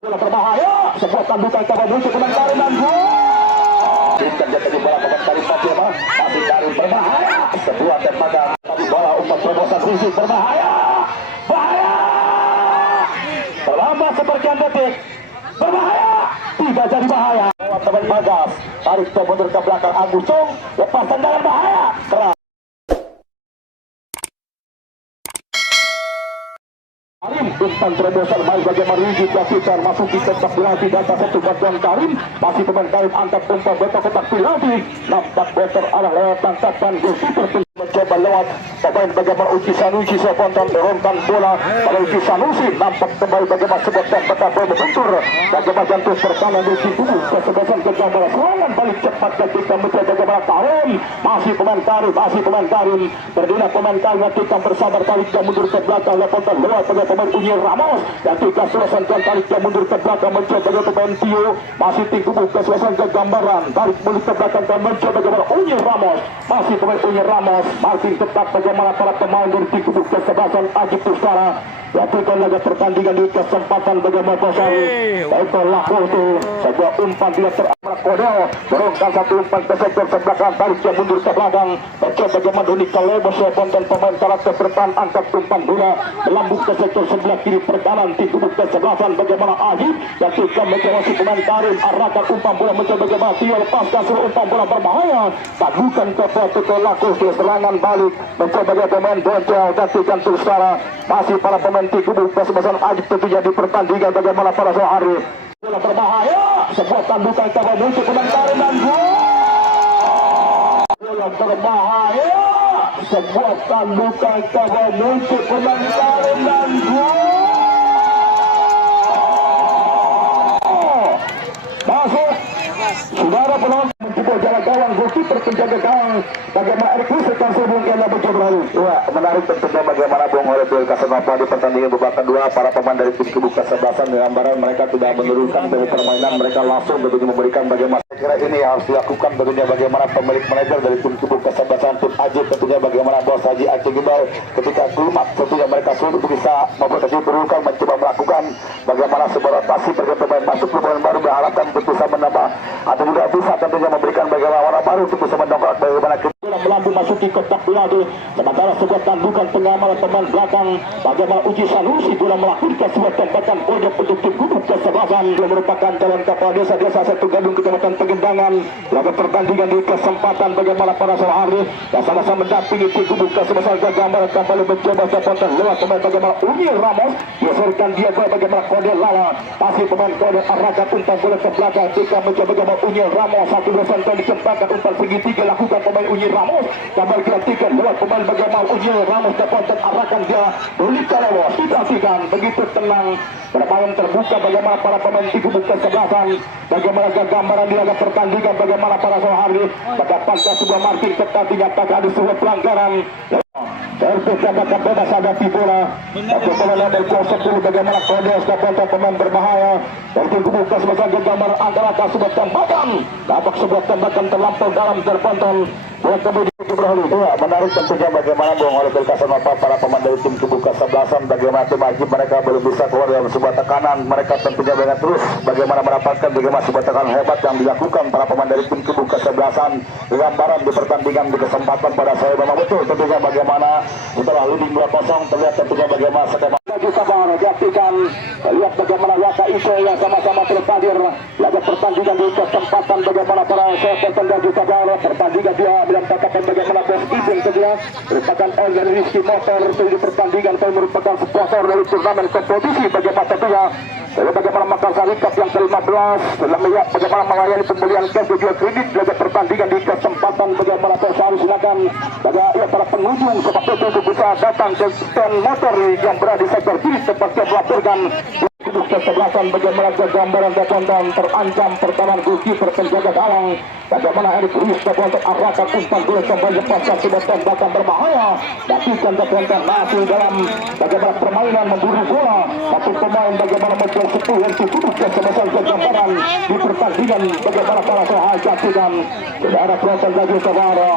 Bola berbahaya, sebuah tandukan coba muncul komentari dan gol. Terjadi di bola komentari masih Karim berbahaya, sebuah tembakan tapi bola umpan terobosan fisik berbahaya, bahaya. Terlambat sepersekian detik, berbahaya, tidak jadi bahaya. Teman Bagas, tarik mundur ke belakang Agus Song, lepas tendangan bahaya, keras. Karim umpan terobosan baik bagaimana Rigi Davidan masuki kotak penalti data satu bantuan Karim, masih pemain Karim angkat umpan betok kotak penalti, nampak better arah lewat tangkapan goalkeeper mencoba lewat pemain bagaimana Uci Sanusi spontan dorongkan bola pada Uci Sanusi, nampak kembali bagaimana sebuah tembakan bola membentur bagaimana jantung pertahanan di tubuh kesebelasan ke gambar serangan balik cepat ketika mencoba bagaimana Karim, masih pemain Karim berdina pemain Karim ketika bersabar balik dan mundur ke belakang lepotan lewat pada pemain Unyi Ramos ketika selesai balik dan mundur ke belakang mencoba bagaimana pemain Tio, masih tubuh kesebelasan ke gambaran balik mundur ke belakang dan mencoba bagaimana Unyi Ramos, masih pemain Unyi Ramos marking tetap bagaimana para pemain dari kubu kesebelasan Ajib Pustara lakukan laga pertandingan di kesempatan bagaimana Kosari itu laku itu sebuah umpan tidak teramat Kodel dorongkan satu umpan ke sektor sebelakang balik dia mundur ke belakang mencoba bagaimana Doni Kalebo dan pemain karakter bertahan angkat umpan bola melambung ke sektor sebelah kiri pertahanan di kubu kesebelasan bagaimana Ajib lakukan mencoba si pemain Karim arahkan umpan bola mencoba bagaimana Tio lepaskan seluruh umpan bola berbahaya tabukan ke Portugal laku serangan balik mencoba dia pemain Boncel gantikan Pustara masih para pemain di kubu kesebelasan Ajib tentunya di pertandingan bagaimana para sohari bola berbahaya sebuah tandukan coba muncul komentari dan gol. Bola berbahaya sebuah tandukan coba muncul komentari dan gol. Masuk saudara penonton mencoba jalan gawang goalkeeper penjaga gawang bagaimana Erik Lusek kan sebelum kena mencoba lalu. Wah, menarik tentunya bagaimana Bung Oleh Kasenova di pertandingan babak kedua para pemain dari tim kubu kesebelasan dengan gambaran mereka tidak menurunkan dari permainan mereka langsung tentunya memberikan bagaimana saya kira ini harus dilakukan tentunya bagaimana pemilik manajer dari tim kubu kesebelasan tim Ajib tentunya bagaimana Bos Haji Aceh Gimbal ketika klimak tentunya mereka sulit bisa memproteksi berulang mencoba melakukan bagaimana sebuah rotasi bagi pemain masuk pemain baru diharapkan untuk bisa menambah atau juga bisa tentunya memberikan bagaimana warna baru untuk bisa mendongkrak bagaimana melambung masuki kotak penalti sementara sebuah tandukan pengamalan pemain belakang bagaimana Uji Sanusi guna melakukan sebuah tembakan pojok untuk tim kubu kesebelasan merupakan jalan kapal desa satu gadung kecamatan Pegendangan laga pertandingan di kesempatan bagaimana para sohari yang sama-sama mendampingi tim kubu kesebelasan gambar kembali mencoba spontan lewat pemain bagaimana Unyi Ramos geserkan dia bagaimana Kodel Lala masih pemain Kodel arahkan umpan bola ke belakang ketika mencoba bagaimana Unyi Ramos satu bersama dikembangkan umpan segitiga lakukan pemain Unyi Ramos gambar gantikan lewat pemain bagaimana Unyi Ramos dapat arahkan dia Doni Kalebo diperhatikan begitu tenang bermain terbuka bagaimana para pemain di kubu kesebelasan bagaimana gambaran di laga pertandingan bagaimana para sohari mendapatkan sebuah marking ketat dinyatakan ada sebuah pelanggaran terbuka bebas hadapi bola atau bola dari kuasa dulu bagaimana Kodes dapat pemain berbahaya dari kubu kesebelasan gambar antara sebuah tembakan dapat sebuah tembakan terlampau dalam terponton dan kemudian menarik tentunya bagaimana Bung Oleh Kasenova para pemain dari tim kubu kesebelasan bagaimana tim Ajib mereka belum bisa keluar dalam sebuah tekanan mereka tentunya dengan terus bagaimana mendapatkan bagaimana sebuah tekanan hebat yang dilakukan para pemain dari tim kubu kesebelasan gambaran di pertandingan di kesempatan pada saya memang betul tentunya bagaimana setelah leading 2-0 terlihat tentunya bagaimana skema lagi sabar diaktifkan lihat bagaimana Waka Iso yang sama-sama terhadir laga pertandingan di kesempatan bagaimana para supporter dan juga pertandingan dia mendapatkan bagaimana Bos Ibn kedua merupakan owner dari Rizky Motor di pertandingan itu merupakan sponsor dari turnamen kompetisi bagaimana tentunya bagaimana Makassar Cup yang ke-15 dalam melihat bagaimana melayani pembelian cash dan juga kredit laga pertandingan di kesempatan bagaimana Persari silakan bagaimana para pengunjung sepak bola untuk bisa datang ke stand motor yang berada di sektor kiri tepatnya melaporkan kubu kesebelasan bagaimana gambaran dan terancam pertahanan goalkeeper penjaga gawang Bagaimana Erik Ruiz coba untuk arahkan umpan bola kembali lepaskan sudah tembakan berbahaya. Dapatkan ketentuan masih dalam bagaimana permainan memburu bola. Satu pemain bagaimana menjual 10 yang duduk ke sebesar gambaran di pertandingan bagaimana para sahaja dan sudah ada penonton lagi saudara.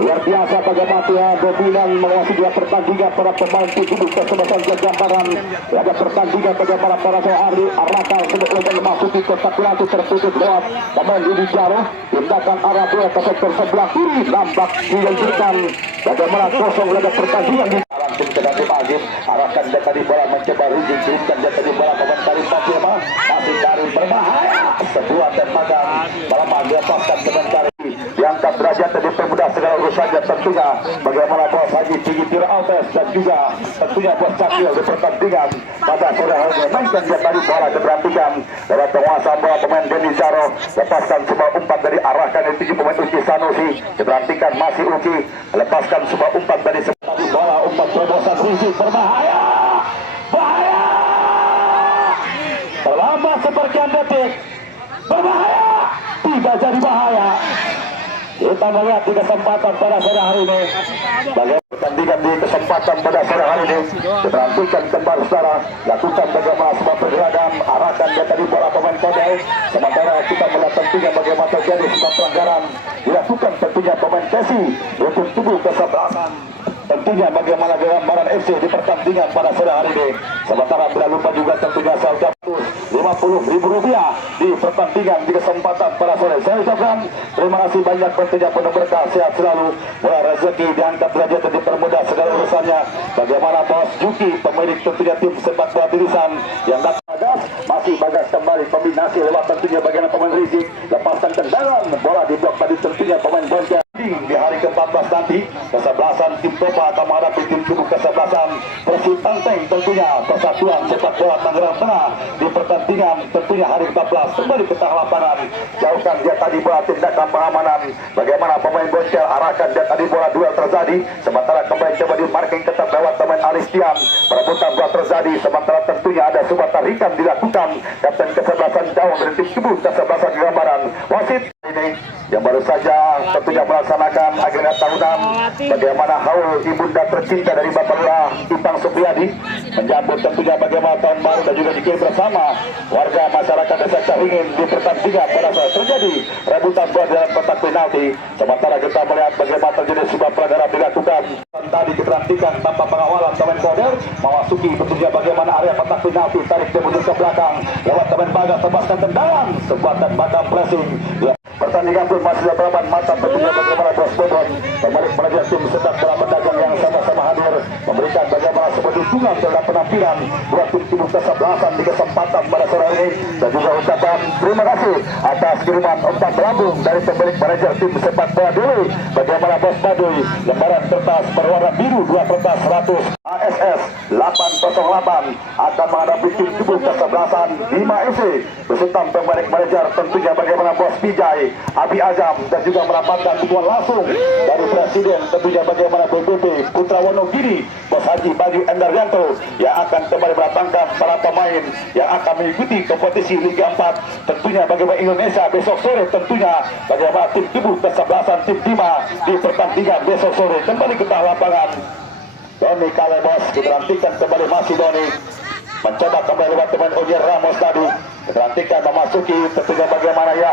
Luar biasa bagaimana dia dominan menguasai dua pertandingan para pemain duduk ke sebesar gambaran. Ada pertandingan bagaimana para sahaja arahkan sudah memasuki kotak penalti tertutup lewat pemain ini jauh. Tindakan arah bola ke sektor sebelah kiri nampak dilanjutkan bagaimana kosong laga pertandingan di arah tim kedati Magib arahkan dia tadi bola mencoba rijing kirimkan dia tadi bola komentari Fatima masih dari berbahaya sebuah tembakan bola Magib lepaskan komentari diangkat derajat dan dipermudah segala urusannya tentunya bagaimana bos Haji Tinggi Tira Alves dan juga tentunya bos Cakil di pertandingan pada sore hari ini mainkan dia tadi bola diperhatikan lewat penguasa bola pemain Denny Zaro lepaskan sebuah umpan dari arahkan yang tinggi pemain Uci Sanusi diperhatikan masih Uci lepaskan sebuah umpan dari sebuah bola umpan terobosan Rizik berbahaya bahaya terlambat sepersekian detik berbahaya tidak jadi bahaya. Kita melihat di kesempatan pada sore hari ini bagaimana pertandingan di kesempatan pada sore hari ini diperhatikan kembali saudara lakukan bagaimana sebuah pergerakan arahkan dia tadi bola pemain Kodel sementara kita melihat tentunya bagaimana terjadi sebuah pelanggaran dilakukan tentunya pemain Kesi untuk tubuh kesebelasan tentunya bagaimana gambaran FC di pertandingan pada sore hari ini sementara tidak lupa juga tentunya saldo Rp50.000 di pertandingan di kesempatan pada sore. Saya ucapkan terima kasih banyak tentunya penuh berkah sehat selalu mulai rezeki diangkat derajat dan dipermudah segala urusannya bagaimana bos Juki pemilik tentunya tim sepak bola Tirisan yang datang Bagas masih Bagas kembali kombinasi lewat tentunya bagaimana pemain Rizik lepaskan tendangan bola di blok tadi tentunya pemain Bonca di hari ke-14 nanti kesebelasan tim Topa akan menghadapi tim tubuh kesebelasan Persib Tanteng tentunya Persatuan Sepak Bola Tangerang Tengah di pertandingan tentunya hari ke-14 kembali ke tengah lapangan jauhkan dia tadi bola tindakan pengamanan bagaimana pemain Boncel arahkan dia tadi bola duel terjadi sementara kembali coba di marking ketat lewat pemain Alistian perebutan bola terjadi sementara tentunya ada sebuah tarikan dilakukan kapten kesebelasan jauh dari tim tubuh kesebelasan gambaran wasit ini yang baru saja tentunya melaksanakan agenda tahunan bagaimana haul ibunda tercinta dari Bapak Lurah Ipang Supriyadi menyambut tentunya bagaimana tahun baru dan juga dikirim bersama warga masyarakat desa Caringin di pertandingan pada saat terjadi rebutan bola dalam kotak penalti sementara kita melihat bagaimana terjadi sebuah pelanggaran dilakukan tadi diperhatikan tanpa pengawalan teman Koder memasuki tentunya bagaimana area kotak penalti tarik dia mundur ke belakang lewat teman Bagas lepaskan tendangan sebuah tembakan pressing pertandingan pun masih berapa mata tentunya bagaimana Bos Bodon pemilik manajer tim sedang dalam pedagang yang sama-sama hadir memberikan bagaimana sebuah dukungan terhadap penampilan dua tim tubuh kesebelasan di kesempatan pada sore ini dan juga ucapan terima kasih atas kiriman umpan melambung dari pemilik manajer tim sepak bola dulu bagaimana Bos Baduy lembaran kertas berwarna biru 2 kertas 100 ASS 808 akan menghadapi tim tubuh kesebelasan 5 FC beserta pemilik manajer tentunya bagaimana Bos Pijay Abi Azam dan juga mendapatkan dukungan langsung dari Presiden tentunya bagaimana BPP Putra Wonogiri Bos Haji Bayu Endaryanto yang akan kembali mendatangkan para pemain yang akan mengikuti kompetisi Liga 4 tentunya bagaimana Indonesia besok sore tentunya bagaimana tim tubuh kesebelasan tim Bima di pertandingan besok sore kembali ke tengah lapangan Doni Kalebos diberhentikan kembali masih Doni mencoba kembali lewat teman Onier Ramos tadi diberhentikan memasuki tentunya bagaimana ya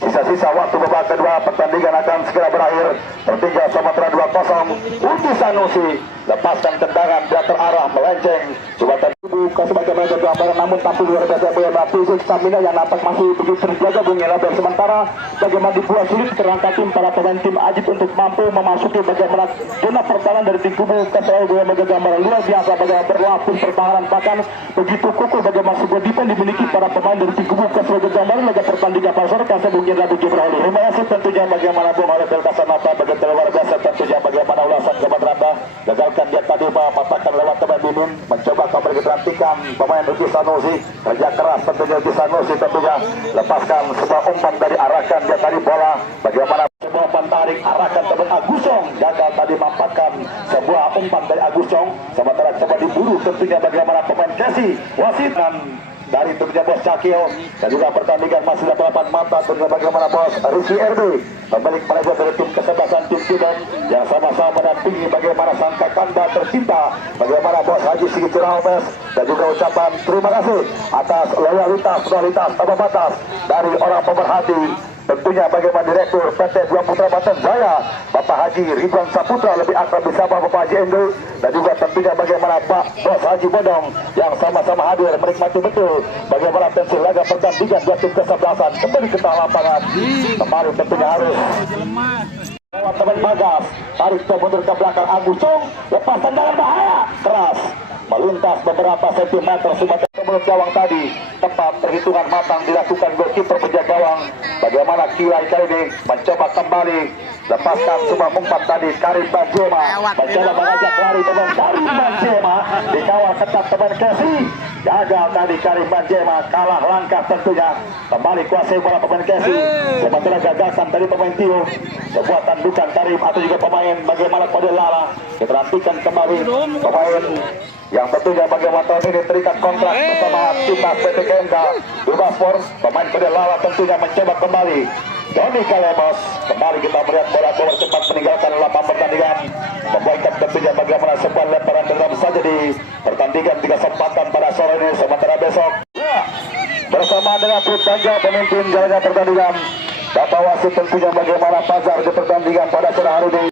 sisa-sisa waktu babak kedua pertandingan akan segera berakhir tertinggal Sumatera 2-0 Uci Sanusi lepaskan tendangan dia terarah melenceng jembatan tubuh sebagai manajer gambaran namun tampil luar biasa bagaimana fisik stamina yang nampak masih begitu terjaga Bung Yelabel sementara bagaimana dibuat sulit kerangka tim para pemain tim Ajib untuk mampu memasuki bagaimana zona pertahanan dari tim tubuh sebagai gambaran luar biasa bagaimana berlapis pertahanan bahkan begitu kukuh bagaimana sebuah defense dimiliki para pemain dari tim tubuh sebagai gambaran laga pertandingan pasar kasih Bung Yelabel Jibrahuli terima kasih tentunya bagaimana Bung Yelabel Kasanata bagaimana luar biasa tentunya bagaimana ulasan kepada Anda gagalkan dia tadi mematahkan lewat teman Bimin mencoba kembali diperhatikan pemain Uci Sanusi kerja keras tentunya Uci Sanusi tentunya lepaskan sebuah umpan dari arahkan dia tadi bola bagaimana sebuah umpan tarik arahkan teman Agusong gagal tadi memanfaatkan sebuah umpan dari Agusong sementara coba diburu tentunya bagaimana pemain Kesi wasit dan dari tentunya bos Cakio, dan juga pertandingan masih 88 mata tentunya bagaimana bos Rizky RB, pemilik manajer dari tim kesebelasan tim Tidon yang sama-sama mendampingi bagaimana sang kakanda tercinta, bagaimana bos Haji Sigit Cirahomes, dan juga ucapan terima kasih atas loyalitas tanpa batas dari orang pemerhati. Tentunya bagaimana Direktur PT Dua Putra Banten Jaya, Bapak Haji Ridwan Saputra, lebih akrab disapa Bapak Haji Endo, dan juga tentunya bagaimana Pak Bos Haji Bodong yang sama-sama hadir menikmati betul bagaimana tensi laga pertandingan dua tim kesebelasan kembali ke tengah lapangan. Kembali tentunya harus teman Bagas, tarik mundur ke belakang Agus Cung, lepas tendangan bahaya keras melintas beberapa sentimeter sebagai menurut gawang tadi, tepat perhitungan matang dilakukan goalkeeper penjaga gawang. Bagaimana Kirai kali ini mencoba kembali lepaskan semua umpan tadi. Karim Benzema mencoba mengajak lari teman Karim Benzema dikawal ketat teman Kesi, gagal tadi Karim Benzema, kalah langkah tentunya. Kembali kuasai bola pemain Kesi, sementara gagasan dari pemain Tio, sebuah tandukan Karim atau juga pemain bagaimana kode Lala. Kita nantikan kembali pemain yang tentunya bagaimana tahun ini terikat kontrak bersama timnas PT KMK Dubaspor. Pemain kode Lala tentunya mencoba kembali. Doni Kalemos, kembali kita melihat bola keluar cepat meninggalkan lapangan pertandingan, membuatkan tentunya bagaimana sebuah lemparan dalam saja di pertandingan 3 kesempatan pada sore ini. Sementara besok bersama dengan Put Banja pemimpin jalannya pertandingan, Bapak wasit tentunya bagaimana Fajar di pertandingan pada sore hari ini.